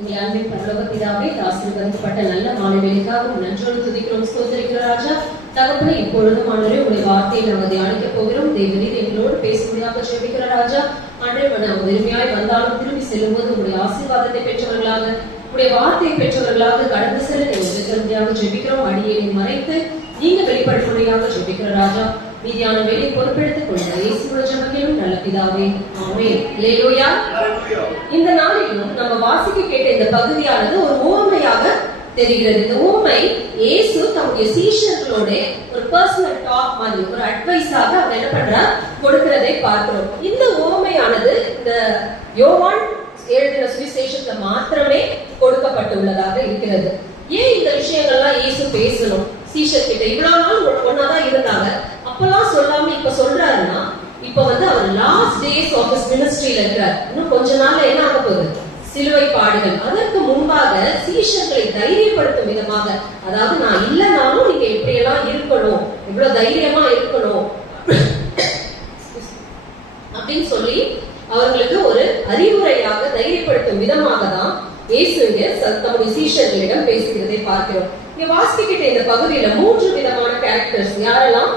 எங்கள் அன்பின் பரலோக பிதாவே, ஆசீர்வதிக்கப்பட்ட நல்ல மாலை வேலைக்காக நன்றோடு துதிக்கிறோம், ஸ்தோத்திரிக்கிற ராஜா. தகப்பனே, இப்பொழுதும் ஆண்டவரே உடைய வார்த்தையை நாங்கள் தியானிக்க போகிறோம். தேவரீர் எங்களோடு பேசும்படியாக ஜெபிக்கிற ராஜா. ஆண்டவரே, நாங்கள் வெறுமையாய் வந்தாலும் திரும்பி செல்லும் போது உங்களுடைய ஆசீர்வாதத்தை பெற்றவர்களாக, உடைய வார்த்தையை பெற்றவர்களாக கடந்து செல்ல எங்களுக்கு ஜெபிக்கிறோம். அடியை மறைத்து நீங்க வெளிப்படுத்தும்படியாக ஜெபிக்கிற ராஜா. மீதியான வேலை பொறுப்பெடுத்துக் கொள்ள இயேசுவின் ஜெபத்திலும் நல்ல பிதாவே, ஆமென். அல்லேலூயா. இந்த நாளிலும் நம்ம வாசிக்க கேட்ட இந்த பகுதியானது ஒரு உவமையாக தெரிகிறது. இந்த உவமை இயேசு தம்முடைய சீஷர்களோட ஒரு பர்சனல் டாக் மாதிரி, ஒரு அட்வைஸாக அவர் என்ன பண்றார், கொடுக்கிறதை பார்க்கிறோம். இந்த உவமையானது இந்த யோவான் எழுதின சுவிசேஷத்துல மாத்திரமே கொடுக்கப்பட்டுள்ளதாக இருக்கிறது. ஏன் இந்த விஷயங்கள்லாம் இயேசு பேசணும் சீஷர் கிட்ட? இவ்வளவு நாள் ஒன்னாதான் இருந்தாங்க, அப்பெல்லாம் சொல்லாம இப்ப சொல்றாருன்னா, இப்ப அவர் லாஸ்ட் டேஸ் ஆஃப் ஹிஸ் மினிஸ்ட்ரியில இருக்கிறார். இன்னும் கொஞ்ச நாள்ல என்ன ஆக போகுது? சிலுவை பாடுகள். அதற்கு முன்பாக சீஷர்களை தைரியப்படுத்தும் விதமாக, அதாவது நான் இல்லைனாலும் நீங்க எப்படியெல்லாம் இருக்கணும், இவ்வளவு தைரியமா இருக்கணும் அப்படின்னு சொல்லி அவர்களுக்கு ஒரு அறிவுரையாக தைரியப்படுத்தும் விதமாக தான் இயேசு தம்முடைய சீஷர்களிடம் பேசுகிறதை பார்க்கிறோம். இங்க வாசிக்கிட்ட இந்த பகுதியில 3 விதமான கேரக்டர்ஸ். யாரெல்லாம்?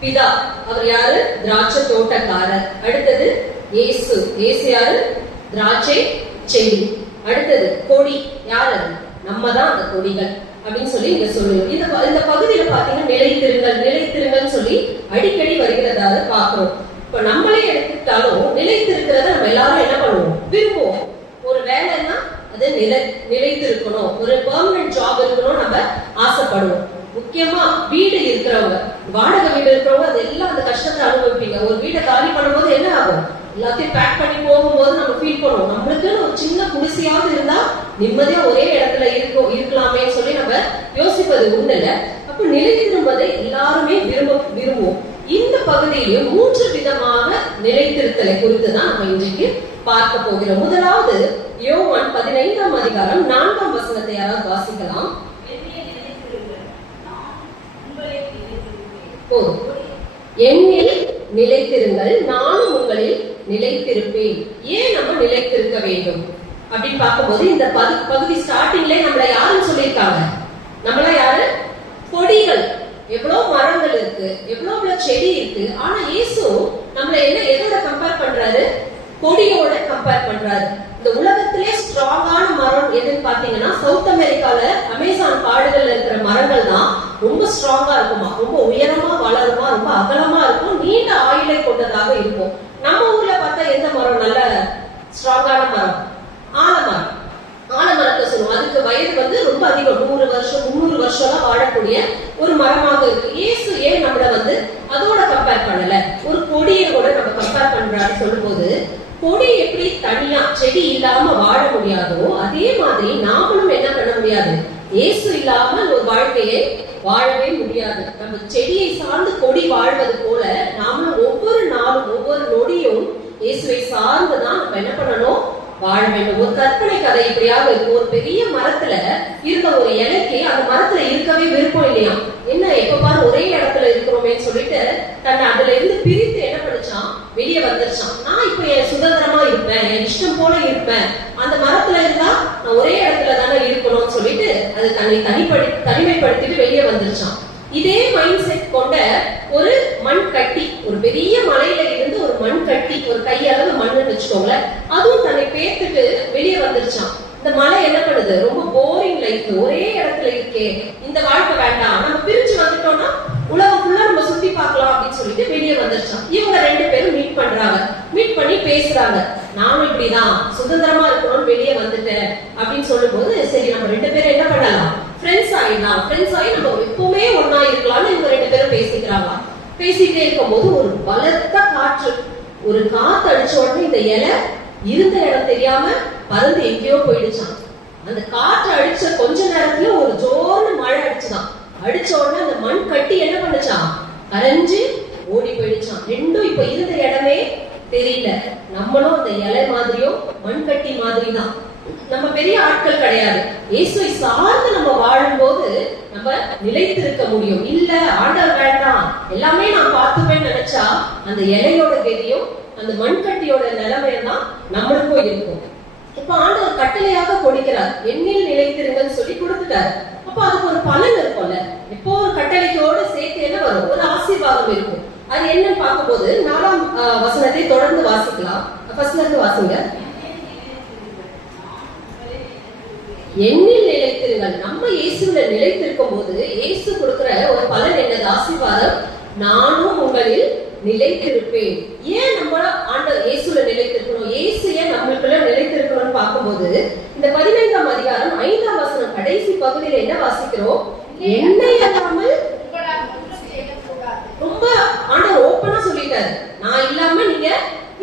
பிதா, அவர் யாரு? திராட்சை தோட்டக்காரர். அடுத்தது இயேசு, இயேசு யாரு? திராட்சை செடி. அடுத்தது கொடி, யார் அது? நம்ம தான் அந்த கொடிகள் அப்படின்னு சொல்லி இங்க சொல்லுவோம். இந்த பகுதியில பாத்தீங்கன்னா நிலைத்திருங்கள் நிலைத்திருங்கன்னு சொல்லி அடிக்கடி வருகிறதாக பாக்குறோம். இப்ப நம்மளே எடுத்துக்கிட்டாலும் நிலைத்திருக்கிறத நம்ம எல்லாரும் என்ன பண்ணுவோம்? விரும்புவோம். ஒரு வேலைன்னா அது நிலைத்திருக்கணும், ஒரு பெர்மனன்ட் ஜாப் இருக்கணும் நம்ம ஆசைப்படுவோம். முக்கியமா வீடு இருக்கிறவங்க, வாடகை வீடு இருக்கிறவங்க அதெல்லாம் அந்த கஷ்டத்தை அனுபவிப்பீங்க. ஒரு வீட்டை காலி பண்ணும்போது என்ன ஆகும்? எல்லாத்தையும் பேக் பண்ணி போகும்போது நம்ம ஃபீல் பண்ணுவோம், நம்மளுக்கு ஒரு சின்ன குடிசையாவது இருந்தா நிம்மதியா ஒரே இடத்துல இருக்கலாமே சொல்லி நம்ம யோசிப்பது உண்டு இல்ல? அப்ப நிலைத்திருப்பதை எல்லாருமே விரும்புவோம். இந்த பகுதியிலும் 3 விதமான நிலைத்திருத்தலை குறித்து தான் நம்ம இன்றைக்கு பார்க்க போகிறோம். முதலாவது யோவான் 15ஆம் அதிகாரம் 4ஆம் வசனத்தை யாராவது வாசிக்கலாம்? என்னில் நிலைத்திருங்கள், நானும் உங்களில் நிலைத்திருப்பேன். ஏன் நம்ம நிலைத்திருக்க வேண்டும் அப்படின்னு பார்க்கும்போது, இந்த பகுதி ஸ்டார்டிங்ல நம்மள யாருன்னு சொல்லியிருக்காங்க? நம்மள யாரு? கொடிகள். எவ்வளவு மரங்கள் இருக்கு, எவ்வளவு செடி இருக்கு. ஆனா இயேசு நம்மள எதோட கம்பேர் பண்றாரு? கொடியோட கம்பேர் பண்றாரு. இந்த உலகத்திலே ஸ்ட்ராங்கான மரம் எதுன்னு பாத்தீங்கன்னா, சவுத் அமெரிக்கால அமேசான் காடுகள்ல இருக்கிற மரங்கள் தான் ரொம்ப ஸ்ட்ராங்கா இருக்குமா, ரொம்ப உயரமா வளருமா, ரொம்ப அகலமா இருக்கும், நீண்ட ஆயுளை கொண்டதாக இருக்கும். நம்ம ஊர்ல பார்த்தா எந்த மரம் நல்ல ஸ்ட்ராங்கான மரம்? ஆலமரம். ஆலமரத்தை சொல்லுவோம். அதுக்கு வயது ரொம்ப அதிகம், 100 வருஷம் 300 வருஷம் வாழக்கூடிய ஒரு மரமாக இருக்கு. இயேசு ஏன் நம்மள அதோட கம்பேர் பண்ணல, ஒரு கொடியை கூட நம்ம கம்பேர் பண்றாரு சொல்லும் போது, கொடி எப்படி தனியா செடி இல்லாம வாழ முடியாதோ அதே மாதிரி நாமளும் என்ன பண்ண முடியாது? இயேசு இல்லாமல் ஒரு வாழ்க்கையை வாழவே முடியாது. நம்ம செடியை சார்ந்து கொடி வாழ்வது போல நாமளும் ஒவ்வொரு நாளும் ஒவ்வொரு நொடியும் இயேசுவை சார்ந்துதான் நம்ம என்ன பண்ணணும்? வாழ வேண்டும். ஒரு கற்பனை கதை இப்படியாக இருக்கும். ஒரு பெரிய மரத்துல இருந்த ஒரு இலைக்கு அந்த மரத்துல இருக்கவே விருப்பம் இல்லையா? என்ன எப்ப பாரு ஒரே இடத்துல இருக்கிறோமே சொல்லிட்டு தன்னை அதுல இருந்து பிரித்து என்ன பண்ணிச்சான்? வெளியே வந்துருச்சான். நான் இப்ப என் சுதந்திரமா இருப்பேன், என் இஷ்டம் போல இருப்பேன், அந்த மரத்துல இருந்தா நான் ஒரே இடத்துல தானே இருக்கணும்னு சொல்லிட்டு அது தன்னை தனிமைப்படுத்திட்டு வெளியே வந்துருச்சான். இதே மைண்ட் செட் கொண்ட ஒரு மண் கட்டி, ஒரு பெரிய மலையில இருந்து ஒரு மண் கட்டி, ஒரு கையளவு மண்ணு வச்சுக்கோங்களேன், அதுவும் தன்னை பேத்துட்டு வெளியே வந்துருச்சான். இந்த மலை என்ன பண்ணுது? ரொம்ப போரிங் லைஃப், ஒரே இடத்துல இருக்கே, இந்த வாழ்க்கை வேண்டாம், நம்ம பிரிச்சு வந்துட்டோம்னா உலகம் ஃபுல்லா நம்ம சுத்தி பார்க்கலாம் அப்படின்னு சொல்லிட்டு வெளியே வந்துருச்சான். இவங்க 2 பேரும் மீட் பண்றாங்க, மீட் பண்ணி பேசுறாங்க. நானும் இப்படிதான் சுதந்திரமா இருக்கணும்னு வெளியே வந்துட்டேன் அப்படின்னு சொல்லும் போது, சரி நம்ம 2 பேரும் என்ன பண்ணலாம்? ஃப்ரெண்ட்ஸ் ஆயிடலாம், ஃப்ரெண்ட்ஸ் ஆகி நம்ம எப்பவுமே ஒன்னா இருக்கலாம்னு இவங்க 2 பேரும் பேசிக்கிறாங்க. பேசிட்டே இருக்கும் போது ஒரு பலத்த காற்று, ஒரு காத்து அடிச்ச உடனே இந்த இலை இருந்த இடம் தெரியாம பறந்து எங்கேயோ போயிடுச்சான். அந்த காற்று அடிச்ச கொஞ்ச நேரத்துல ஒரு ஜோர்னு மழை அடிச்சுதான். அடிச்ச உடனே அந்த மண் கட்டி என்ன பண்ணுச்சான்? கரைஞ்சு ஓடி போயிடுச்சான். 2 இப்ப இருந்த இடமே தெரியல. நம்மளும் அந்த இலை மாதிரியோ மண் கட்டி மாதிரி தான். நம்ம பெரிய ஆட்கள் கிடையாது. இயேசுவை சார்ந்து நம்ம வாழும்போது நம்ம நிலைத்திருக்க முடியும். இல்ல ஆண்டவர் வேண்டாம் எல்லாமே நான் பார்த்துப்பேன்னு நினைச்சா அந்த இலையோட கதியும் அந்த மண்கட்டியோட நிலைமையும் தான் நம்மளுக்கும் இருக்கும். இப்ப ஆண்டவர் கட்டளையாக கொடுக்கிறார், எண்ணில் நிலைத்திருங்கள் சொல்லி கொடுத்துட்டார். அப்ப அதுக்கு ஒரு பலன் இருக்கும்ல. இப்போ ஒரு கட்டளைக்கோட சேர்த்து என்ன வரும்? ஒரு ஆசீர்வாதம் இருக்கும். அது என்னன்னு பார்க்கும்போது 4ஆம் வசனத்தை தொடர்ந்து வாசிக்கலாம். ஃபர்ஸ்ட்ல இருந்து வாசிங்க. எண்ணில் நிலைத்திருங்கள். நம்ம இயேசுல நிலைத்திருக்கும் போது இயேசு கொடுக்கிற ஒரு பலன் என்னது? ஆசீர்வாதம். நானும் உங்களில் நிலைத்திருப்பேன். ஏன் நம்ம ஆண்டவர் இயேசுல நிலைத்திருக்கணும்? இயேசு ஏன் நம்மளுக்குள்ள நிலைத்திருக்கணும்னு பார்க்கும்போது இந்த 15ஆம் அதிகாரம் 5ஆம் வசனம் கடைசி பகுதியில என்ன வாசிக்கிறோம்? என்னை அல்லாமல் ரொம்ப ஆண்டவர் ஓப்பனா சொல்லிட்டாரு, நான் இல்லாம நீங்க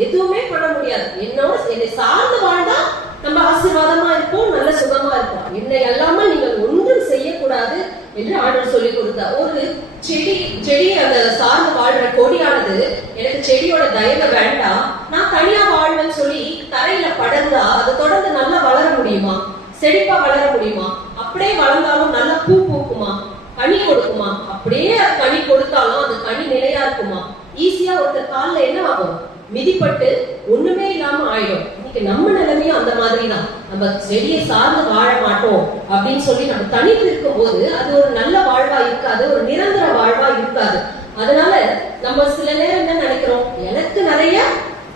எதுவுமே பண்ண முடியாது. என்னை சார்ந்து வாழ்ந்தா நம்ம ஆசீர்வாதமா இருப்போம், நல்ல சுகமா இருப்போம். என்னை அல்லாமல் நீங்கள் ஒன்றும் செய்யக்கூடாது என்று ஆண்டவர் சொல்லி கொடுத்தார். ஒரு செடி அந்த சார்ந்து வாழ்ற கொடியானது, எனக்கு செடியோட தயவு வேண்டாம், நான் தனியா வாழ்வேன்னு சொல்லி தரையில படர்ந்தா அது தொடர்ந்து நல்லா வளர முடியுமா? செழிப்பா வளர முடியுமா? அப்படியே வளர்ந்தாலும் நல்லா பூ பூக்குமா? கனி கொடுக்குமா? அப்படியே அது கனி கொடுத்தாலும் அந்த கனி நிலையா இருக்குமா? ஈஸியா ஒருத்தர் காலில் என்ன ஆகும்? மிதிப்பட்டு ஒண்ணுமே இல்லாம ஆயிடும். இன்னைக்கு நம்ம நிலைமையும் அந்த மாதிரிதான். நம்ம செடியை சார்ந்து வாழ மாட்டோம் அப்படின்னு சொல்லி நம்ம தனித்து இருக்கும் போது அது ஒரு நல்ல வாழ்வா இருக்காது, ஒரு நிரந்தர வாழ்வா இருக்காது. அதனால நம்ம சில நேரம் என்ன நினைக்கிறோம்? எனக்கு நிறைய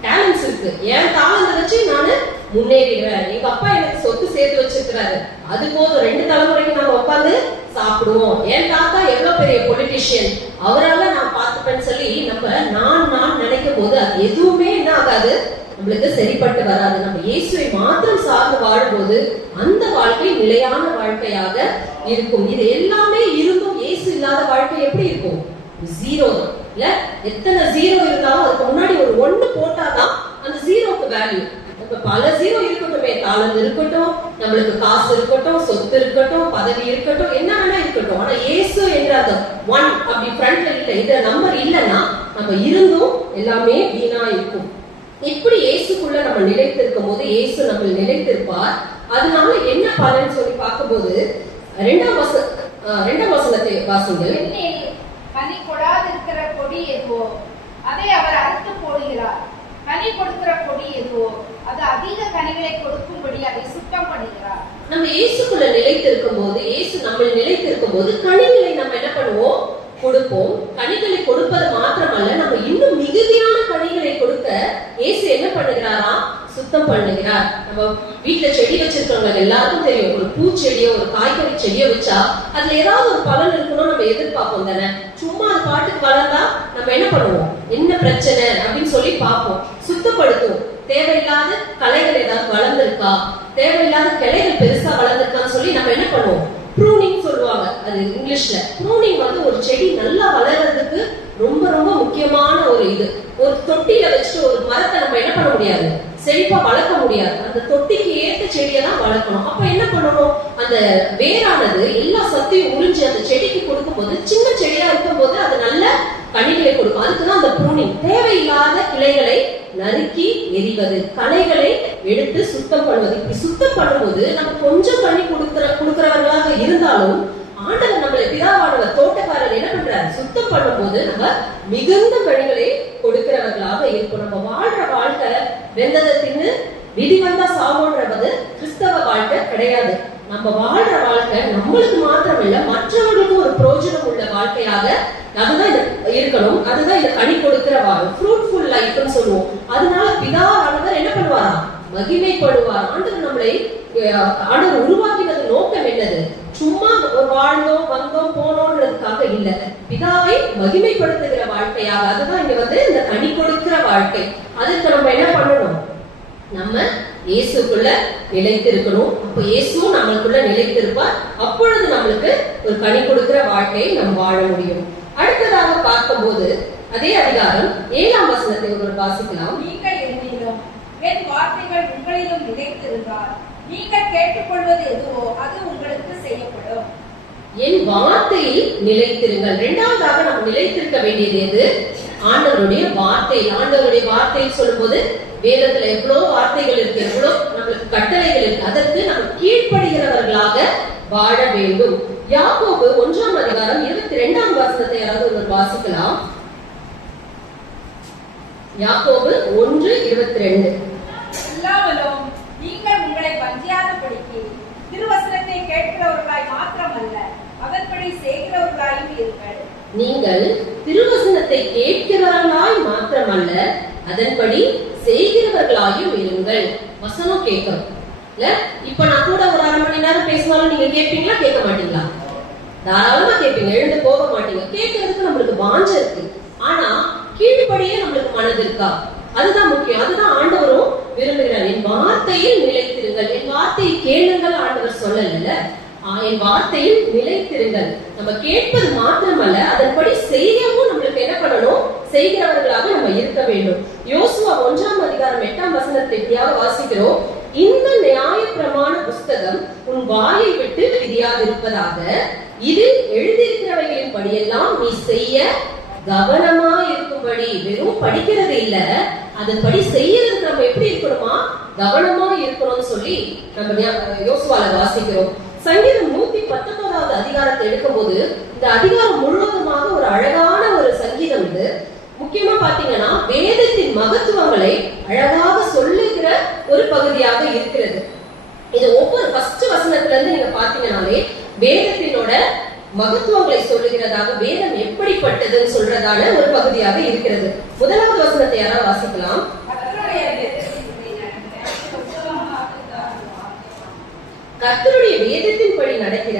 டேலண்ட்ஸ் இருக்கு, என் தாளத்தை வச்சு நானு முன்னேறிடுவேன், எங்க அப்பா எனக்கு சொத்து சேர்த்து வச்சிருக்கிறாரு, அது போதும், 2 தலைமுறைக்கு நாம உட்காந்து சாப்பிடுவோம், என் தாத்தா எவ்வளவு பெரிய பொலிட்டிஷியன், அவரால நான் பார்த்துப்பேன்னு சொல்லி நம்ம நான் நினைக்கும் போது அது எதுவுமே என்ன ஆகாது, நம்மளுக்கு சரிப்பட்டு வராது. நம்ம இயேசுவை மாத்திரம் சார்ந்து வாழும்போது அந்த வாழ்க்கை நிலையான வாழ்க்கையாக இருக்கும். இது எல்லாமே இருந்தும் இயேசு இல்லாத வாழ்க்கை எப்படி இருக்கும்? ஜீரோ தான். இல்ல எத்தனை ஜீரோ இருந்தாலும் அதுக்கு முன்னாடி ஒரு 1 போட்டாதான் அந்த ஜீரோக்கு வேல்யூ. பல ஜீரோ இருக்கட்டுமே, தாளம் இருக்கட்டும், நம்மளுக்கு காசு இருக்கட்டும், சொத்து இருக்கட்டும், பதவி இருக்கட்டும், என்ன வேணா இருக்கட்டும், ஆனா இயேசு என்ற அந்த 1 அப்படி ஃப்ரண்ட்ல இல்ல, இந்த நம்பர் இல்லைன்னா நம்ம இருந்தும் எல்லாமே வீணா இருக்கும். இப்படி இயேசுக்குள்ள நம்ம நிலைத்திருக்கும் போது இயேசு நம்ம நிலைத்திருப்பார். அதனால என்ன பலன் சொல்லி பார்க்கும்போது 2ஆம் வசனத்தை வாசிங்கள். கனி கொடாதிருக்கிற கொடி எதுவோ அதை அவர் அறுத்து போடுகிறார், கனி கொடுக்கிற கொடி எதுவோ அது அதிக கனிகளை கொடுக்கும்படி அதை சுத்தம் பண்ணுகிறார். நம்ம இயேசுக்குள்ள நிலைத்திருக்கும் போது, இயேசு நம்ம நிலைத்திருக்கும் போது கனிகளை நம்ம என்ன பண்ணுவோம்? கொடுப்போம். கனிகளை கொடுப்பது மாத்திரமல்ல, நம்ம இன்னும் மிகுதியான கனிகளை கொடுக்க இயேசு என்ன பண்ணுகிறாரா? சுத்தம் பண்ணுகிறார். நம்ம வீட்டுல செடி வச்சிருக்கவங்க எல்லாருக்கும் தெரியும், ஒரு பூச்செடியோ ஒரு காய்கறி செடியோ வச்சா அதுல ஏதாவது ஒரு பலன் இருக்கணும்னு நம்ம எதிர்பார்ப்போம் தானே. சும்மா அது பாட்டுக்கு வளர்ந்தா நம்ம என்ன பண்ணுவோம்? என்ன பிரச்சனை அப்படின்னு சொல்லி பார்ப்போம், சுத்தப்படுத்துவோம். தேவையில்லாத களைகள் ஏதாவது வளர்ந்துருக்கா, தேவையில்லாத கிளைகள் பெருசா வளர்ந்துருக்கான்னு சொல்லி நம்ம என்ன பண்ணுவோம்? ப்ரூனிங் சொல்லுவாங்க, அது இங்கிலீஷ்ல. ப்ரூனிங் வந்து ஒரு செடி நல்லா வளர்றதுக்கு ரொம்ப ரொம்ப முக்கியமான ஒரு இது. ஒரு தொட்டியில வச்சுட்டு ஒரு மரத்தை நம்ம என்ன பண்ண முடியாது? செழிப்பா வளர்க்க முடியாது. அந்த தொட்டிக்கு ஏற்ற செடியை தான் வளர்க்கணும். அப்ப என்ன பண்ணணும்? அந்த வேரானது எல்லா சத்தையும் உறிஞ்சு அந்த செடிக்கு கொடுக்கும் போது, சின்ன செடியா இருக்கும் போது அது நல்ல கனிகளை கொடுக்கும். அதுக்குதான் அந்த ப்ரூனிங். தேவையில்லாத கிளைகளை நறுக்கி எரிவது, களைகளை எடுத்து சுத்தம் பண்ணுவது. இப்படி சுத்தம் பண்ணும்போது நம்ம கொஞ்சம் கனி கொடுக்கிறவர்களாக இருந்தாலும் ஆண்டவர் நம்மளை பிதாவானவர் தோட்டக்காரர் என்ன பண்றாரு? சுத்தம் பண்ணும்போது நம்ம மிகுந்த கனிகளை கொடுக்கிறவர்களாக இருக்கும். நம்ம வாழ்ற வாழ்க்கை வெந்ததை தின்னு விதி வந்தா சாவோன்றது கிறிஸ்தவ வாழ்க்கை கிடையாது. நம்ம வாழ்ற வாழ்க்கை நம்மளுக்கு மாத்திரம் இல்ல, மற்றவர்களுக்கும் ஒரு பிரயோஜனம் உள்ள வாழ்க்கையாக அதுதான் இருக்கணும். அதுதான் இந்த கனி கொடுக்கிற வாழ்க்கை, ஃப்ரூட்ஃபுல் லைஃப்னு சொல்லுவோம். அதனால பிதாவானவர் என்ன பண்ணுவாரா? மகிமைப்படுவார். ஆண்டவர் உருவாக்கினது நோக்கம் என்னது? சும்மா வாழ்ந்தோம் வந்தோம் போனோன்றதுக்காக இல்ல, பிதாவை மகிமைப்படுத்துகிற வாழ்க்கையாக. அதுதான் இங்க வந்து இந்த கனி கொடுக்கிற வாழ்க்கை. அதுக்கு நம்ம என்ன பண்ணணும்? நம்ம இயேசுக்குள்ள நிலைத்திருக்கணும். அப்ப இயேசுவும் நம்மளுக்குள்ள நிலைத்திருப்பார். அப்பொழுது நம்மளுக்கு ஒரு கனி கொடுக்கிற வாழ்க்கையை நம்ம வாழ முடியும். அடுத்ததாக பார்க்கும்போது அதே அதிகாரம் 7ஆம் வசனத்தை ஒரு வாசிக்கலாம். நீங்கள் என்னிலும் என் வார்த்தைகள் உங்களிலும் நிலைத்திருந்தால் நீங்கள் கேட்டுக்கொள்வது எதுவோ அது உங்களுக்கு செய்யப்படும். என் வார்த்தையில் நிலைத்திருங்கள். 2ஆவதாக நம்ம நிலைத்திருக்க வேண்டியது எது? ஆண்டவருடைய வார்த்தை. ஆண்டவருடைய வார்த்தை சொல்லும் போது வேதத்துல எவ்வளவு வார்த்தைகள் இருக்கு, எவ்வளவு நம்மளுக்கு கட்டளைகள் இருக்கு. அதற்கு நம்ம கீழ்ப்படுகிறவர்களாக வாழ வேண்டும். யாக்கோபு 1ஆம் அதிகாரம் 22ஆம் வசனத்தை யாராவது ஒரு வாசிக்கலாம். யாக்கோபு 1:22. எல்லாவரும் நீங்கள் வஞ்சியாதபடிக்கு திருவசனத்தை கேட்கிறவர்களாய் மாத்திரமல்ல, அதன்படி செய்கிறவர்களாயும் இருங்கள். நீங்கள் திருவசனத்தை கேட்கிறவர்களாய் மாத்திரமல்ல, அதன்படி செய்கிறவர்களாயும் இருங்கள். வசனம் கேட்கணும் இல்ல? இப்ப நான் கூட ஒரு 1/2 மணி நேரம் பேசினாலும் நீங்க கேட்பீங்களா, கேட்க மாட்டீங்களா? தாராளமா கேட்பீங்க, எழுந்து போக மாட்டீங்க. கேட்கறதுக்கு நம்மளுக்கு வாஞ்சை இருக்கு, ஆனா கீழ்ப்படியே நம்மளுக்கு மனது இருக்கா? அதுதான் முக்கியம். அதுதான் ஆண்டவரும் விரும்புகிறார். என் வார்த்தையில் நிலைத்திருங்கள். என் வார்த்தையை கேளுங்கள் ஆண்டவர் சொல்லல, என் வார்த்தையில் நிலைத்திருங்கள். நம்ம கேட்பது மாத்திரமல்ல, அதன்படி செய்யவும் நம்மளுக்கு என்ன பண்ணணும்? செய்கிறவர்களாக நம்ம இருக்க வேண்டும். யோசுவா 1ஆம் அதிகாரம் 8ஆம் வசனத்தை இப்படியாக வாசிக்கிறோம். இந்த நியாயப்பிரமாண புஸ்தகம் உன் வாயை விட்டு பிரியாதிருப்பதாக, இதில் எழுதியிருக்கிறவைகளின் படியெல்லாம் நீ செய்ய கவனமா இருக்கும்படி. வெறும் படிக்கிறது இல்ல, அதன்படி செய்யறதுக்கு நம்ம எப்படி இருக்கணுமா? கவனமா இருக்கணும்னு சொல்லி நம்ம யோசுவால வாசிக்கிறோம். சங்கீதம் 119வது அதிகாரத்தை எடுக்கும் போது இந்த அதிகாரம் முழுவதுமாக ஒரு அழகான ஒரு சங்கீதம். இது முக்கியமா பாத்தீங்கன்னா வேதத்தின் மகத்துவங்களை அழகாக சொல்லுகிற ஒரு பகுதியாக இருக்கிறது. இது ஒவ்வொரு ஃபர்ஸ்ட் வசனத்துல இருந்து நீங்க பாத்தீங்கன்னாலே வேதத்தினோட மகத்துவங்களை சொல்லுகிறதாக, வேதம் எப்படிப்பட்டதுன்னு சொல்றதான ஒரு பகுதியாக இருக்கிறது. 1வது வசனத்தை யாராவது வாசிக்கலாம்? கர்த்தருடைய வேதத்தின்படி நடக்கிற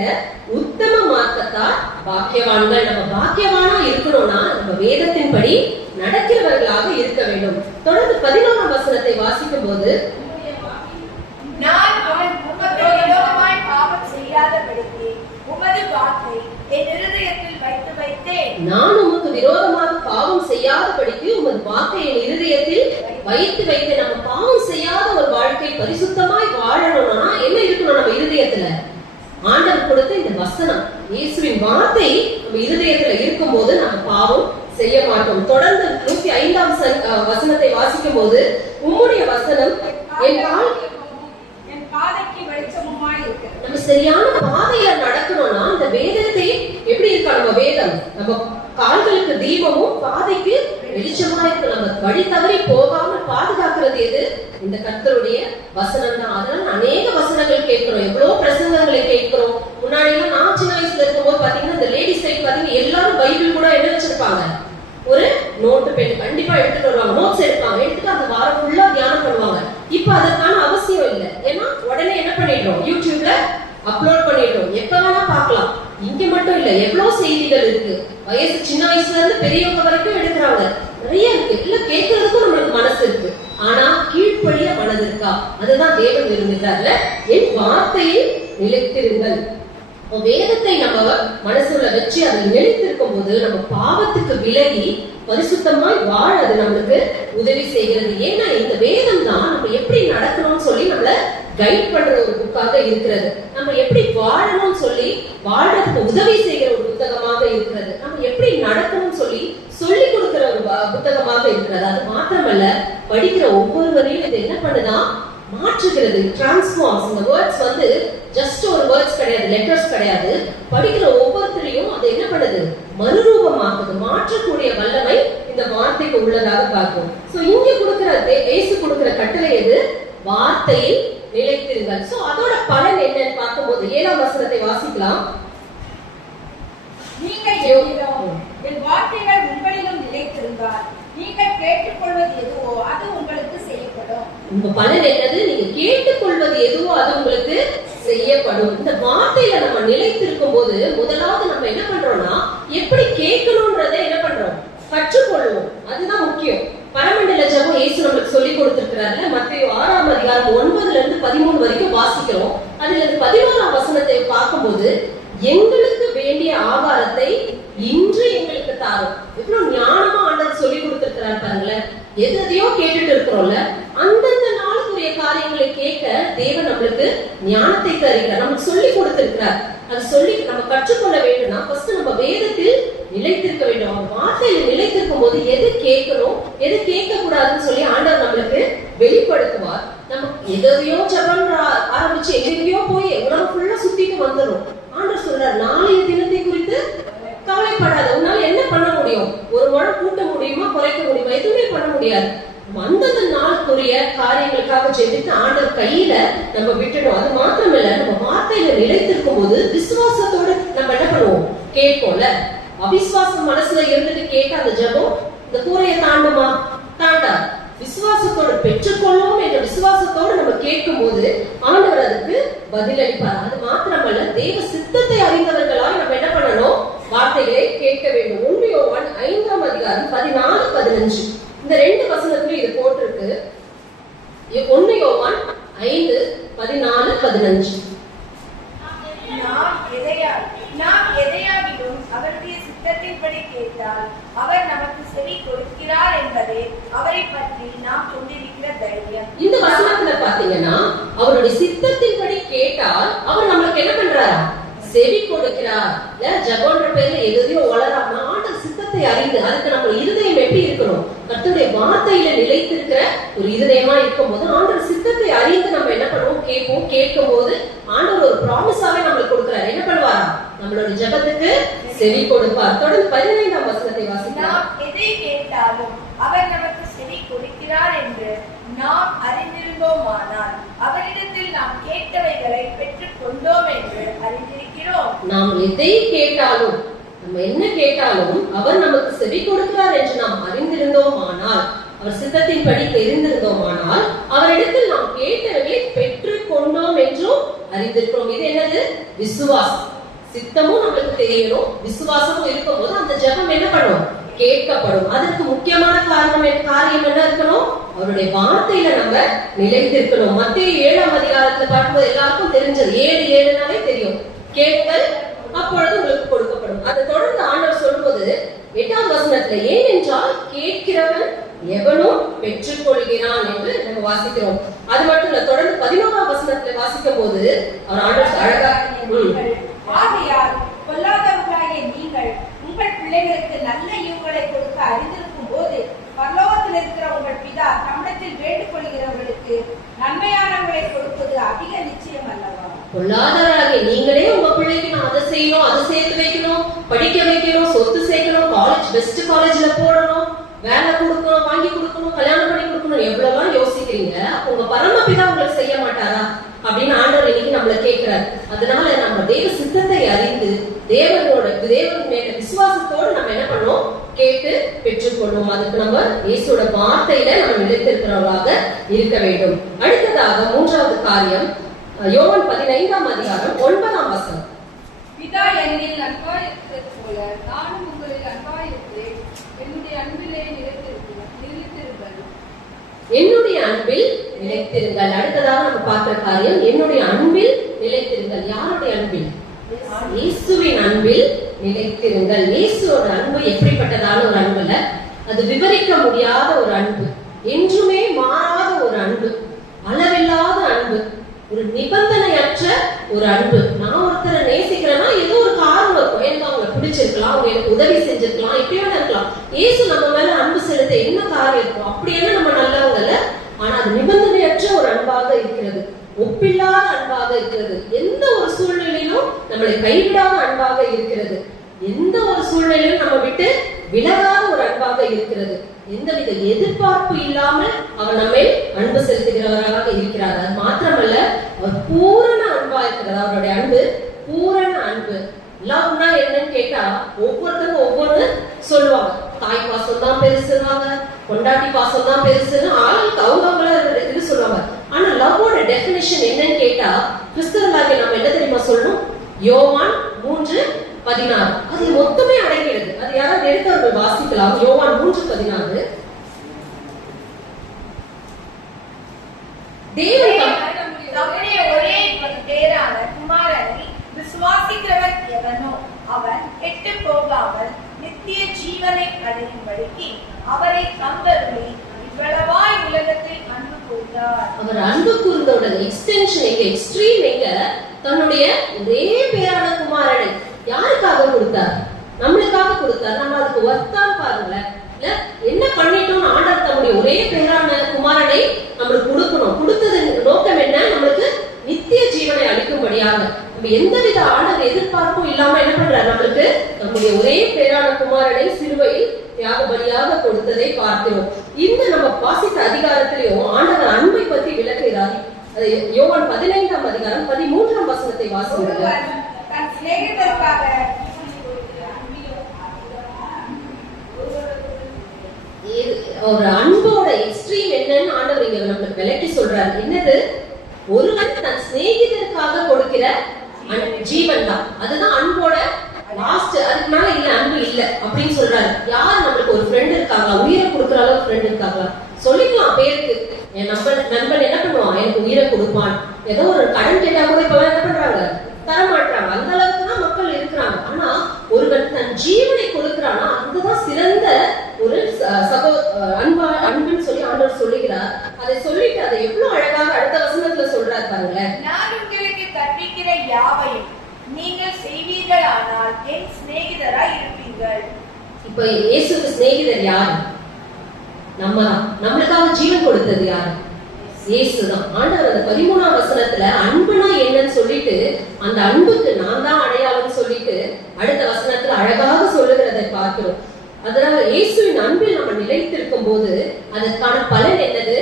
உத்தம மார்க்கத்தார் பாக்கியவான்கள். நம்ம பாக்கியவானா இருக்கணும்னா நம்ம வேதத்தின்படி நடக்கிறவர்களாக இருக்க வேண்டும். தொடர்ந்து 11ஆம் வசனத்தை வாசிக்கும் போது, நான் அவன் உமக்கு விரோதமாய் பாவம் செய்யாதபடிக்கு உமது வார்த்தை என் இருதயத்தில் வைத்து வைத்தேன். நான் உமக்கு விரோதமாக பாவம் செய்யாதபடிக்கு உமது வார்த்தை என் இருதயத்தில் வைத்து வைத்தேன். நம்ம பாவம் செய்யாத ஒரு வாழ்க்கை, பரிசுத்தமாய் வாழணும்னா என்ன இருக்கணும் நம்ம இருதயத்துல? ஆண்டவர் கொடுத்த இந்த வசனம், இயேசுவின் வார்த்தை நம்ம இருதயத்துல இருக்கும் போது நம்ம பாவம் செய்ய மாட்டோம். தொடர்ந்து 105ஆம் வசனத்தை வாசிக்கும் போது, உம்முடைய வசனம் என் பாதைக்கு வெளிச்சமுமாய் இருக்கு. நம்ம சரியான பாதையில நடக்கணும்னா இந்த வேதத்தை எப்படி இருக்கா? நம்ம வேதம் நம்ம கால்களுக்கு தீபமும் பாதைக்கு வெளிச்சமா இருக்கு. நம்ம வழி தவறி போகாம பாதுகாக்கிறது எது? இந்த கர்த்தருடைய வசனம் தான். அதனால அநேக வசனங்கள் கேட்கிறோம், எவ்வளவு பிரசங்கங்களை கேட்கிறோம். முன்னாடி எல்லாம் நான் சின்ன வயசுல இருக்கும் போது பாத்தீங்கன்னா இந்த லேடிஸ் சைட் பாத்தீங்கன்னா எல்லாரும் பைபிள் கூட என்ன வச்சிருப்பாங்க? ஒரு நோட்டு பென் கண்டிப்பா எடுத்துட்டு வருவாங்க, நோட்ஸ் எடுப்பாங்க, எடுத்துட்டு அந்த வாரம் ஃபுல்லா தியானம் பண்ணுவாங்க. இப்ப அதற்கான அவசியம் இல்லை. ஏன்னா உடனே என்ன பண்ணிடுறோம்? யூடியூப்ல அப்லோட் பண்ணிடுறோம், எப்ப வேணா பார்க்கலாம். இங்க மட்டும் இல்ல, எவ்வளவு செய்திகள் இருக்கு. வயசு சின்ன வயசுல இருந்து பெரியவங்க வரைக்கும் எடுக்கிறாங்க, நிறைய இருக்கு. எல்லாம் கேட்கறதுக்கும் நம்மளுக்கு மனசு இருக்கு, ஆனா கீழ்ப்படிய மனது இருக்கா? அதுதான் தேவன் விரும்புகிறார்ல. என் வார்த்தையில் நிலைத்திருங்கள். வேதத்தை நம்ம மனசுல வச்சு அதில் நிலைத்திருக்கும் போது நம்ம பாவத்துக்கு விலகி பரிசுத்தமாய் வாழ அது நம்மளுக்கு உதவி செய்கிறது. ஏன்னா இந்த வேதம் தான் நம்ம எப்படி நடக்கணும்னு சொல்லி நம்மள கைட் பண்ற ஒரு புக்காக இருக்கிறது. நம்ம எப்படி வாழணும்னு சொல்லி வாழ்றதுக்கு உதவி செய்கிற ஒரு புத்தகமாக இருக்கிறது. நம்ம எப்படி நடக்கணும்னு சொல்லி கொடுக்கிற ஒரு புத்தகமாக இருக்கிறது. அது மாத்திரமல்ல, படிக்கிற ஒவ்வொருவரையும் இது என்ன பண்ணுதான்? மாற்றுகிறது, டிரான்ஸ்ஃபார்ம்ஸ். இந்த வேர்ட்ஸ் வந்து ஜஸ்ட் ஒரு வேர்ட்ஸ் கிடையாது, லெட்டர்ஸ் கிடையாது. படிக்கிற ஒவ்வொருத்தரையும் அது என்ன பண்ணுது? மறுரூபமாக்குது. மாற்றக்கூடிய வல்லமை இந்த வார்த்தைக்கு உள்ளதாக பார்க்கும். சோ இங்க கொடுக்கிற இயேசு கொடுக்கிற கட்டளை எது? வார்த்தையில் நிலைத்திருங்கள். சோ அதோட பலன் என்னன்னு பார்க்கும்போது 7ஆம் வசனத்தை வாசிக்கலாம். நீங்கள் என் வார்த்தைகள் உங்களிலும் நிலைத்திருந்தால் நீங்கள் கேட்டுக்கொள்வது எதுவோ அது உங்களுக்கு செய்யப்படும். உங்க பலன் என்னது? நீங்க கேட்டுக்கொள்வது எதுவோ அது உங்களுக்கு செய்யப்படும். இந்த வார்த்தையில நம்ம நிலைத்திருக்கும் போது முதலாவது நம்ம என்ன பண்றோம்னா, எப்படி கேட்கணும்ன்றதை என்ன பண்றோம்? கற்றுக்கொள்வோம். அதுதான் முக்கியம். பரமண்டல ஜெபம் இயேசு நமக்கு சொல்லி கொடுத்திருக்கிறாரு. மத்தேயு 6ஆம் அதிகாரம் 9ல இருந்து 13 வரைக்கும் வாசிக்கிறோம். அதுல 11ஆம் வசனத்தை பார்க்கும்போது, எங்களுக்கு வேண்டிய ஆகாரத்தை இன்று எங்களுக்கு தாரும். எவ்வளவு ஞானமா ஆண்டவர் சொல்லி கொடுத்திருக்கிறார் பாருங்களேன். எதையோ கேட்டுட்டு இருக்கிறோம்ல, அந்தந்த நாளுக்குரிய காரியங்களை கேட்க தேவன் நம்மளுக்கு ஞானத்தை தருகிறார், நமக்கு சொல்லி கொடுத்திருக்கிறார். அது சொல்லி நம்ம கற்றுக்கொள்ள வேண்டும்னா ஃபர்ஸ்ட் நம்ம வேதத்தில் நிலைத்திருக்க வேண்டும். அவர் வார்த்தையில் நிலைத்திருக்கும் போது எது கேட்கணும், எது கேட்க கூடாதுன்னு சொல்லி ஆண்டவர் நம்மளுக்கு வெளிப்படுத்துவார். நம்ம எதையோ ஜெபம் ஆரம்பிச்சு எங்கேயோ போய் உலகம் ஃபுல்லா சுத்திட்டு வந்துடும். ஆண்டவர் சொல்றார், நாளைய தினத்தை குறித்து கவலைப்படாத. உன்னால என்ன பண்ண முடியும்? ஒரு முழம் கூட்ட முடியுமா, குறைக்க முடியுமா? எதுவுமே பண்ண முடியாது. அந்தந்த நாளுக்குரிய காரியங்களுக்காக ஜெபித்து ஆண்டவர் கையில நம்ம விட்டுடும். அது மாத்திரமல்ல, நம்ம வார்த்தையில நிலைத்திருக்கும் போது விசுவாசத்தோட நம்ம என்ன பண்ணுவோம், கேட்போம்ல. அவிசுவாசம் மனசுல இருந்துட்டு கேட்ட அந்த ஜெபம் இந்த கூரையை தாண்டுமா? தாண்டா. விசுவாசத்தோட பெற்றுக்கொள்ளும் என்ற விசுவாசத்தோடு நம்ம கேட்கும் போது ஆண்டவர் அதுக்கு பதிலளிப்பார். அது மாத்திரமல்ல, தேவ சித்தத்தை அறிந்தவர்களாய் நம்ம என்ன பண்ணணும், வார்த்தைகளை கேட்க வேண்டும். 1 யோவான் 5ஆம் அதிகாரம் 14, 15 இந்த 2 வசனத்திலும் இது போட்டிருக்கு. 1 யோவான் 5, 14, 15. நாம் எதையாகிலும் அவருடைய சித்தத்தின்படி கேட்டால் அவர் நமக்கு செவி கொடுக்கிறார் என்பதே அவரை பற்றி நாம் கொண்டிருக்கிற தைரியம். இந்த வசனத்துல பாத்தீங்கன்னா, அவருடைய சித்தத்தின்படி கேட்டால் அவர் நம்மளுக்கு என்ன பண்றாரா, செவி கொடுக்கிறார். ஜெபம்ன்ற பேர்ல எதையும் வளராம ஆண்டவர் சித்தத்தை அறிந்து, அதுக்கு நம்ம இருதயம் எப்படி இருக்கணும், கர்த்தருடைய வார்த்தையில நிலைத்திருக்கிற ஒரு இருதயமா இருக்கும் போது ஆண்டவர் சித்தத்தை அறிந்து நம்ம என்ன பண்ணுவோம், கேட்போம். கேட்கும் போது ஆண்டவர் ஒரு ப்ராமிஸாவே நம்மளுக்கு கொடுக்கிறார். என்ன பண்ணுவாரா, நம்மளோட ஜெபத்துக்கு செவி கொடுப்பார். தொடர்ந்து 15ஆம் வசனத்தை வாசிக்கலாம். நாம் எதை கேட்டாலும் அவர் நமக்கு செவி கொடுக்கிறார் என்று நாம் அறிந்திருந்தோமானால் அவரிடத்தில் நாம் கேட்டவைகளை பெற்றுக் கொண்டோம் என்று அறிந்திருக்கிறோம். நாம் எதை கேட்டாலும், நம்ம என்ன கேட்டாலும் அவர் நமக்கு செவி கொடுக்கிறார் என்று நாம் அறிந்திருந்தோமானால், அவர் சித்தத்தின்படி தெரிந்திருந்தோமானால் அவரிடத்தில் நாம் கேட்டவைகளை பெற்றுக் கொண்டோம் என்றும் அறிந்திருக்கிறோம். இது என்னது, விசுவாசம். சித்தமும் நம்மளுக்கு தெரியணும், விசுவாசமும் இருக்கும் போது அந்த ஜெபம் என்ன பண்ணும், கேட்கப்படும். அதற்கு முக்கியமான காரியம் என்ன இருக்கணும், அவருடைய வார்த்தையில நம்ம நிலைத்திருக்கணும். மத்தேயு 7ஆம் அதிகாரத்துல பார்க்கும்போது எல்லாருக்கும் தெரிஞ்சது, 7:7 தெரியும், கேட்கல் அப்பொழுது உங்களுக்கு கொடுக்கப்படும். அதை தொடர்ந்து ஆண்டவர் சொல்லும்போது 8ஆம் வசனத்துல, ஏனென்றால் கேட்கிறவன் எவனும் பெற்றுக் கொள்கிறான் என்று நம்ம வாசிக்கிறோம். அது மட்டும் இல்ல, தொடர்ந்து 11ஆம் வசனத்துல வாசிக்கும் போது அவர் ஆண்டவர் அழகா, ஆகையால் பொல்லாதவர்களாகிய நீங்கள் உங்கள் பிள்ளைகளுக்கு நல்ல ஈவுகளை கொடுக்க அறிந்திருக்கும் போது பரலோகத்தில் இருக்கிற உங்கள் பிதா நம்மிடத்தில் வேண்டிக் கொள்கிறவர்களுக்கு நன்மையானவர்களை கொடுப்பது அதிக நிச்சயம் அல்லவா? பொல்லாதவராகிய நீங்களே உங்க பிள்ளைக்கு நான் அதை செய்யணும், அதை சேர்த்து வைக்கணும், படிக்க வைக்கணும், சொத்து சேர்க்கணும், காலேஜ் பெஸ்ட் காலேஜ்ல போடணும், வேலை கொடுக்கணும், வாங்கி கொடுக்கணும், கல்யாணம் பண்ணி கொடுக்கணும், எவ்வளவு யோசிக்கிறீங்க. உங்க பரமபிதா உங்களுக்கு செய்ய மாட்டாரா அப்படின்னு ஆண்டவர் இன்னைக்கு நம்மள கேட்கிறார். அதனால நம்ம தேவ சித்தத்தை அறிந்து தேவன் மேல விசுவாசத்தோடு நம்ம என்ன பண்ணோம், கேட்டு பெற்றுக்கொள்வோம். அதுக்கு நம்ம இயேசுவோட வார்த்தையில நம்ம நிலைத்திருக்கிறவர்களாக இருக்க வேண்டும். அடுத்ததாக 3வது காரியம், யோவான் 15ஆம் அதிகாரம் 9ஆம் வசனம். பிதா என்னில் அன்பாயிருக்கிறது போல நானும் உங்களில் அன்பாயிருக்கிறேன். என்னுடைய அன்பிலே நிலைத்திருங்கள். என்னுடைய அன்பில் நிலைத்திருங்கள். அடுத்ததாக நம்ம பார்க்கிற காரியம், என்னுடைய அன்பில் நிலைத்திருங்கள். யாருடைய அன்பில்? இயேசுவின் அன்பில் நிலைத்திருங்கள். இயேசுவோட அன்பு எப்படிப்பட்டதான ஒரு அன்புல, அது விவரிக்க முடியாத ஒரு அன்பு, என்றுமே மாறாத ஒரு அன்பு, அளவில்லாத அன்பு, ஒரு நிபந்தனையற்ற ஒரு அன்பு. நான் ஒருத்தரை நேசிக்கிறேன்னா ஏதோ ஒரு காரணம் இருக்கும், எனக்கு அவங்களை பிடிச்சிருக்கலாம், அவங்க எனக்கு உதவி செஞ்சிருக்கலாம், இப்படியான இருக்கலாம். இயேசு நம்ம மேல அன்பு செலுத்த என்ன காரியம் இருக்கும், அப்படி என்ன நம்ம நல்லவங்கல்ல, ஆனா அது நிபந்தனையற்ற ஒரு அன்பாக இருக்கிறது, ஒப்பில்லாத அன்பாக இருக்கிறது, எந்த ஒரு சூழ்நிலையிலும் நம்மளை கைவிடாத அன்பாக இருக்கிறது, எந்த ஒரு சூழ்நிலையிலும் நம்ம விட்டு விலகாத ஒரு அன்பாக இருக்கிறது, எந்தவித எதிர்பார்ப்பு இல்லாமல் அவர் நம்மை அன்பு செலுத்துகிறவராக இருக்கிறார். அது மாத்திரமல்ல, அவர் பூரண அன்பா இருக்கிறது. அவருடைய அன்பு பூரண அன்பு. லவ்னா என்னன்னு கேட்டா ஒவ்வொருத்தரும் ஒவ்வொரு சொல்லுவாங்க. தாய் பாசம் தான் பெருசுவாங்க, கொண்டாட்டி பாசம் தான் பெருசுன்னு ஆளுக்கு அவங்கள இது சொல்லுவாங்க. ஆனா லவ்வோட டெபினிஷன் என்னன்னு கேட்டா, கிறிஸ்தவர்களாகிய நம்ம என்ன தெரியுமா சொல்லணும்? யோவான் 3:16 அது மொத்தமே அடங்கிறது. அது யாராவது எடுத்தவர்கள் வாசிக்கலாம். யோவான் 3:16. தேவன் தம்முடைய ஒரே பேரான குமாரனை விசுவாசிக்கிறவன் எவனோ அவன் கெட்டு போகாமல் நித்திய ஜீவனை அடையும்படிக்கு அவரை தந்தருளி இவ்வளவாய் உலகத்தில் அன்பு கூர்ந்தார். அவர் அன்பு கூர்ந்தோட எக்ஸ்டென்ஷன் எங்க, எக்ஸ்ட்ரீம் எங்க, தன்னுடைய ஒரே பேரான குமாரனை யாருக்காக கொடுத்தார்? நம்மளுக்காக கொடுத்தார். நம்ம அதுக்கு ஒர்த்தான் பாருங்களேன். என்ன பண்ணிட்டோம்? ஆண்டவர் தம்முடைய ஒரே பேரான குமாரனை நம்மளுக்கு கொடுக்கணும். கொடுத்தது நோக்கம் என்ன? நம்மளுக்கு நித்திய ஜீவனை அளிக்கும்படியாக. நம்ம எந்தவித ஆண்டவர் எதிர்பார்ப்பும் இல்லாம என்ன பண்றாரு? நம்மளுக்கு நம்முடைய ஒரே பேரான குமாரனை சிலுவையில் தியாக பலியாக கொடுத்ததை பார்க்கிறோம். இந்த நம்ம வாசித்த அதிகாரத்திலையும் ஆண்டவர் அன்பை பற்றி விளக்குகிறார். அது யோவான் 15ஆம் அதிகாரம் 13ஆம் வசனத்தை வாசிங்க. ஒருவன் தன் சிநேகிதருக்காக ஒரு அன்போட எக்ஸ்ட்ரீம் என்னன்னு ஆண்டவர் இங்க நமக்கு விளக்கி சொல்றாரு. என்னது? ஒருவன் தன் சிநேகிதருக்காக கொடுக்கிற ஜீவன் தான். அதுதான் அன்போட லாஸ்ட். அதுக்கு மேல இல்ல, அன்பு இல்ல அப்படின்னு சொல்றாரு. யார் நம்மளுக்கு ஒரு ஃப்ரெண்ட் இருக்காங்களா? உயிரை கொடுக்குற அளவுக்கு ஃப்ரெண்ட் இருக்காங்களா? சொல்லிக்கலாம் பேருக்கு. என் நண்பன் என்ன பண்ணுவான்? எனக்கு உயிரை கொடுப்பான். ஏதோ ஒரு கடன் கேட்டா கூட இப்ப என்ன பண்றாங்க? தரமாட்டாங்க. அந்த அளவுக்கு தான் மக்கள் இருக்கிறாங்க. ஆனா ஒருவன் தன் ஜீவனை கொடுக்கிறானா அதுதான் சிறந்த ஒரு அன்புன்னு சொல்லி ஆண்டவர் சொல்லுகிறார். அதை சொல்லிட்டு அதை எவ்வளவு அழகாக அடுத்த வசனத்துல சொல்றாரு பாருங்களேன். நான் உங்களுக்கு கற்பிக்கிற யாவையும் நீங்கள் செய்வீர்கள், ஆனால் என் சிநேகிதராய் இருப்பீர்கள். இப்ப இயேசுக்கு சிநேகிதர் யாரு? நம்ம தான். நம்மளுக்காக ஜீவன் கொடுத்தது யாரு? இயேசுதான். ஆண்டவர் அந்த 13ஆம் வசனத்துல அன்புனா என்னன்னு சொல்லிட்டு அந்த அன்புக்கு நான் தான் அடையாளம்னு சொல்லிட்டு அடுத்த வசனத்துல அழகாக சொல்லுகிறதை பார்க்கிறோம். அதனால இயேசுவின் அன்பில் நம்ம நிலைத்திருக்கும் போது அதற்கான பலன் என்னது?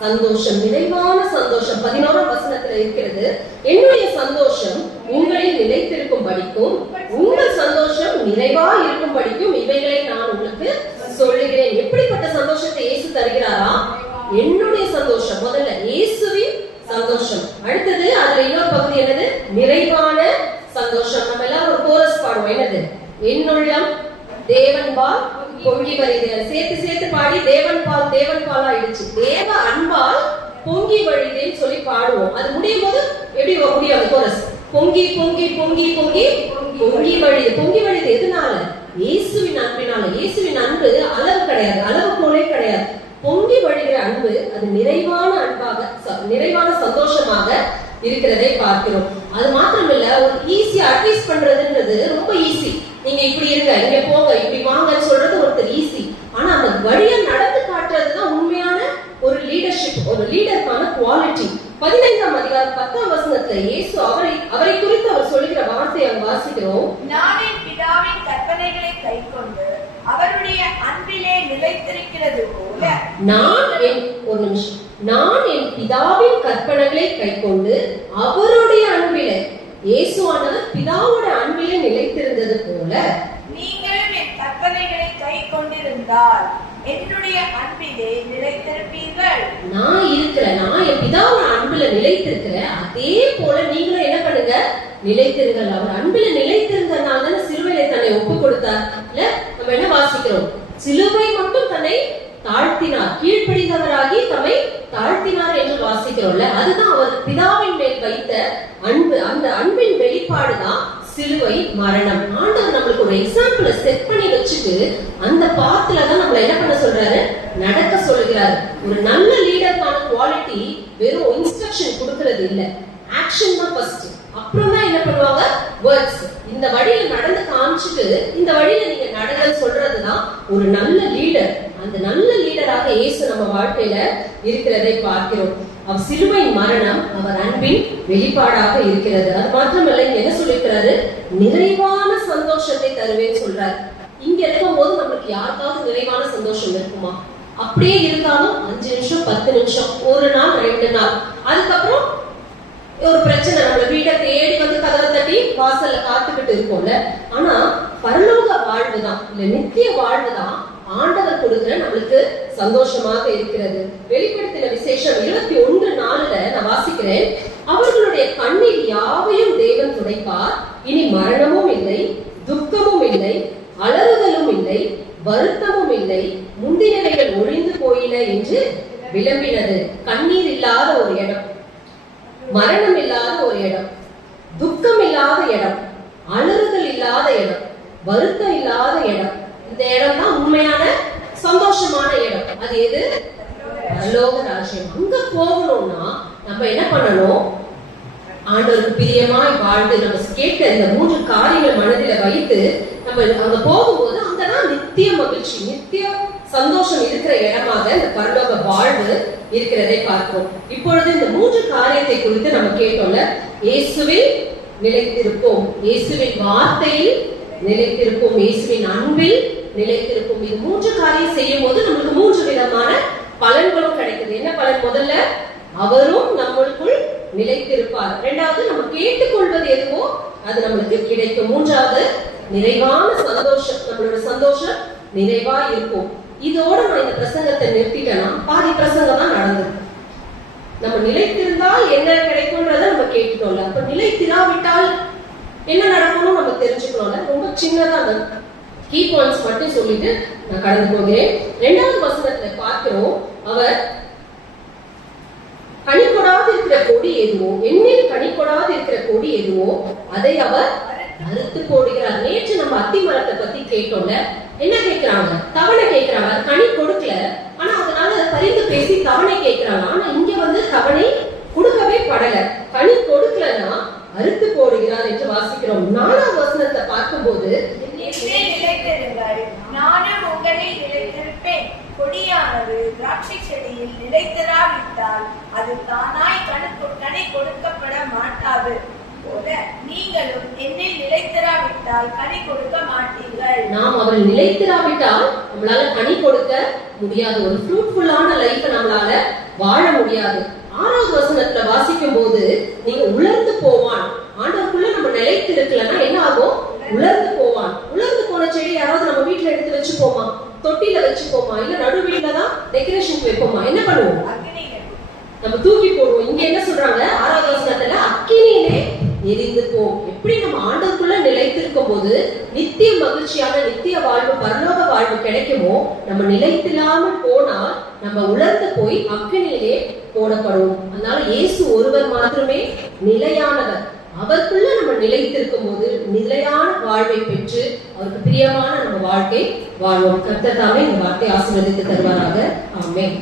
சந்தோஷம், நிறைவான சந்தோஷம். 11ஆம் வசனத்துல இருக்கிறது, என்னுடைய சந்தோஷம் உங்களில் நிலைத்திருக்கும் படிக்கும், உங்கள் சந்தோஷம் நிறைவா இருக்கும் படிக்கும் இவைகளை நான் உங்களுக்கு சொல்லுகிறேன். எப்படிப்பட்ட சந்தோஷத்தை இயேசு தருகிறாரா? என்னுடைய சந்தோஷம். முதல்ல இயேசுவின் சந்தோஷம். அடுத்தது அதுல இன்னொரு பகுதி என்னது? நிறைவான சந்தோஷம். நம்ம எல்லாம் ஒரு கோரஸ் பாடுவோம். என்னது? என்னுள்ளம் தேவன் பால் பொங்கி வருகிறது. சேர்த்து சேர்த்து பாடி தேவன் பால் ஆயிடுச்சு. தேவ அன்பால் பொங்கி வழிதேன்னு சொல்லி பாடுவோம். அது முடியும் போது எப்படி முடியாது? கோரஸ் பொங்கி பொங்கி பொங்கி பொங்கி பொங்கி வழிது. பொங்கி வழிது எதுனால? இயேசுவின் அன்பினால. இயேசுவின் அன்பு அளவு கிடையாது, அளவு போலே கிடையாது. பொங்கி வழிகிற அன்பு அது நிறைவான அன்பாக, நிறைவான சந்தோஷமாக இருக்கிறதை பார்க்கிறோம். அது மாத்திரமில்ல, ஒரு ஈஸியா அட்வைஸ் பண்றதுன்றது ரொம்ப ஈஸி. நீங்க இப்படி இருங்க, இங்க போங்க, இப்படி வாங்கன்னு சொல்றது ஒருத்தர் ஈஸி. ஆனா அந்த வழியை நடந்து காட்டுறதுதான் உண்மையான ஒரு லீடர்ஷிப், ஒரு லீடருக்கான குவாலிட்டி. 15ஆம் அதிகாரம் 10ஆம் வசனத்துல இயேசு அவரை குறித்து அவர் சொல்லுகிற வார்த்தையை வாசிக்கிறோம். நான் என் பிதாவின் கற்பனைகளை கைக்கொண்டு அவருடைய அன்பிலே நிலைத்திருக்கிறது போல நான் என் பிதாவின் கற்பனைகளை கைக்கொண்டு அவருடைய அன்பிலே, இயேசுவானவர் பிதாவோட அன்பிலே நிலைத்திருந்தது போல நீங்களும் என் கற்பனைகளை கை கொண்டிருந்தால் என்னுடைய அன்பிலே நிலைத்திருப்பீர்கள். நான் என் பிதாவோட அன்பில நிலைத்திருக்கிறேன், அதே போல நீங்களும் என்ன பண்ணுங்க? நிலைத்திருங்கள். அவர் அன்பில நிலைத்திருந்தனால சிலுவையில தன்னை ஒப்பு கொடுத்தார். நம்ம என்ன வாசிக்கிறோம்? சிலுவை மட்டும் தன்னை தாழ்த்தினார், கீழ்ப்படிந்தவராகி தம்மை தாழ்த்தினார் என்று வாசிக்கிறோம்ல. அதுதான் அவர் பிதாவின் மேல் வைத்த அன்பு. அந்த அன்பின் வெளிப்பாடுதான் சிலுவை மரணம். ஆண்டவர் நம்மளுக்கு ஒரு எக்ஸாம்பிள செட் பண்ணி வச்சுட்டு அந்த பாத்துல தான் நம்மள என்ன பண்ண சொல்றாரு? நடக்க சொல்லுகிறாரு. ஒரு நல்ல லீடருக்கான குவாலிட்டி வெறும் இன்ஸ்ட்ரக்ஷன் கொடுக்கிறது இல்ல, ஆக்ஷன் தான் ஃபர்ஸ்ட். அப்புறம் தான் என்ன பண்ணுவாங்க? வேர்ட்ஸ். இந்த வழியில நடந்து காமிச்சிட்டு இந்த வழியில நீங்க நடங்கன்னு சொல்றதுதான் ஒரு நல்ல லீடர். அந்த நல்ல லீடராக இயேசு நம்ம வாழ்க்கையில இருக்கிறதை பார்க்கிறோம். அவர் சிலுவை மரணம் அவர் அன்பின் வெளிப்பாடாக இருக்கிறது. அது மாத்திரமல்ல, என்ன சொல்லிருக்கிறாரு? நிறைவான சந்தோஷத்தை தருவேன்னு சொல்றாரு. இங்க இருக்கும் போது நம்மளுக்கு யாருக்காவது நிறைவான சந்தோஷம் இருக்குமா? அப்படியே இருந்தாலும் 5 நிமிஷம் 10 நிமிஷம், ஒரு நாள் 2 நாள், அதுக்கப்புறம் ஒரு பிரச்சனை, நம்மள வீட்டை தேடி வந்து கதவை தட்டி வாசல்ல காத்துக்கிட்டு இருக்கோம்ல. ஆனா பரலோக வாழ்வுதான், இல்ல நித்திய வாழ்வுதான் ஆண்டவர் கொடுக்கிற நம்மளுக்கு சந்தோஷமாக இருக்கிறது. வெளிப்படுத்தின விசேஷம் 21:4 நான் வாசிக்கிறேன். அவர்களுடைய கண்ணீர் யாவையும் தேவன் துடைப்பார், இனி மரணமும் இல்லை, துக்கமும் இல்லை, அலறுதலும் இல்லை, வருத்தமும் இல்லை, முந்தினவைகள் ஒழிந்து போயின என்று விளம்பினது. கண்ணீர் இல்லாத ஒரு இடம், மரணம் இல்லாத ஒரு இடம், துக்கம் இல்லாத இடம், அலறுதல் இல்லாத இடம், வருத்தம் இல்லாத இடம். இந்த இடம் தான் உண்மையான சந்தோஷமான இடம். அது எது? பரலோக ராஜ்யம். அங்க போகணும்னா நம்ம என்ன பண்ணணும்? ஆண்டவருக்கு பிரியமாய் வாழ்ந்து நம்ம கேட்ட இந்த 3 காரியங்கள் மனதில வைத்து நம்ம அங்க போகும்போது அங்கதான் நித்திய மகிழ்ச்சி, நித்திய சந்தோஷம் இருக்கிற இடமாக இந்த பரலோக வாழ்வு இருக்கிறதை பார்க்கிறோம். இப்பொழுது இந்த 3 காரியத்தை குறித்து நம்ம கேட்டோம்ல. இயேசுவில் நிலைத்திருப்போம், இயேசுவின் வார்த்தையில் நிலைத்திருப்போம், இயேசுவின் அன்பில் நிலைத்திருப்போம். இது 3 காரியம் செய்யும் போது நமக்கு 3 விதமான பலன்களும் கிடைக்குது. என்ன பலன்? முதல்ல அவரும் நம்மளுக்குள் நிலைத்திருப்பார். இரண்டாவது, நம்ம கேட்டுக்கொள்வது எதுவோ அது நம்மளுக்கு கிடைக்கும். மூன்றாவது, நிறைவான சந்தோஷம், நம்மளோட சந்தோஷம் நிறைவா இருக்கும். இதோட நான் இந்த பிரசங்கத்தை நிறுத்திட்டேன்னா பாதி பிரசங்கம் தான் நடந்தது. நம்ம நிலைத்திருந்தால் என்ன கிடைக்கும்ன்றத நம்ம கேட்டுட்டோம்ல. அப்ப நிலைத்திராவிட்டால் என்ன நடக்கணும் நம்ம தெரிஞ்சுக்கணும்ல. ரொம்ப சின்னதா அந்த கீ பாயிண்ட்ஸ் மட்டும் சொல்லிட்டு நான் கடந்து போகிறேன். 2வது வசனத்துல பார்க்கிறோம், அவர் கனி கொடாது இருக்கிற கொடி எதுவோ, எண்ணில் கனி கொடாது இருக்கிற கொடி எதுவோ அதை அவர் அறுத்து போடுகிறார். நேற்று நம்ம அத்தி மரத்தை பத்தி கேட்டோம்ல. என்ன கேட்கிறாங்க? தவணை கேட்கிறாங்க. கனி கொடுக்கல, ஆனா அதனால பரிந்து பேசி தவணை கேட்கிறாங்க. ஆனா இங்க வந்து தவணை கொடுக்கவே படல. கனி கொடுக்கலன்னா அறுத்து போடுகிறார் என்று வாசிக்கிறோம். 4வது வசனத்தை பார்க்கும்போது, நானும் உங்களில் நிலைத்திருப்பேன். கொடியானது திராட்சை செடியில் நிலைத்திராவிட்டால் அது தானாய் கனி கொடுக்கப்பட மாட்டாது போல நீங்களும் என்னில் நிலைத்திராவிட்டால் கனி கொடுக்க மாட்டீர்கள். நாம் அவர்கள் நிலைத்திராவிட்டால் நம்மளால கனி கொடுக்க முடியாது. ஒரு ஃப்ரூட்ஃபுல்லான லைஃப் நம்மளால வாழ முடியாது. 6வது வசனத்துல வாசிக்கும் போது, நீங்க உலர்ந்து போவான். ஆண்டவருக்குள்ள நம்ம நிலைத்து இருக்கலன்னா என்ன ஆகும்? உலர்ந்து போவான். உலர்ந்து போன செடி யாராவது நம்ம வீட்டுல எடுத்து வச்சுப்போமா? தொட்டில வச்சுப்போமா? இல்ல நடு வீட்டுல தான் டெக்கரேஷன் வைப்போமா? என்ன பண்ணுவோம்? நம்ம தூக்கி போடுவோம். இங்க என்ன சொல்றாங்க? 6வது வசனத்துல அக்கினியிலே எரிந்து போம். எப்படி நம்ம ஆண்டவருக்குள்ள நிலைத்திருக்கும் போது நித்திய மகிழ்ச்சியான நித்திய வாழ்வு, பரலோக வாழ்வு கிடைக்குமோ, நம்ம நிலைத்தில்லாமல் போனால் நம்ம உலர்ந்து போய் அக்கினியிலே போடப்படுவோம். அதனால இயேசு ஒருவர் மாத்திரமே நிலையானவர். அவருக்குள்ள நம்ம நிலைத்திருக்கும் போது நிலையான வாழ்வை பெற்று அவருக்கு பிரியமான நம்ம வாழ்க்கை வாழ்வோம். கர்த்தர் தாமே இந்த வார்த்தை ஆசீர்வதித்து தருவாராக. ஆமென்.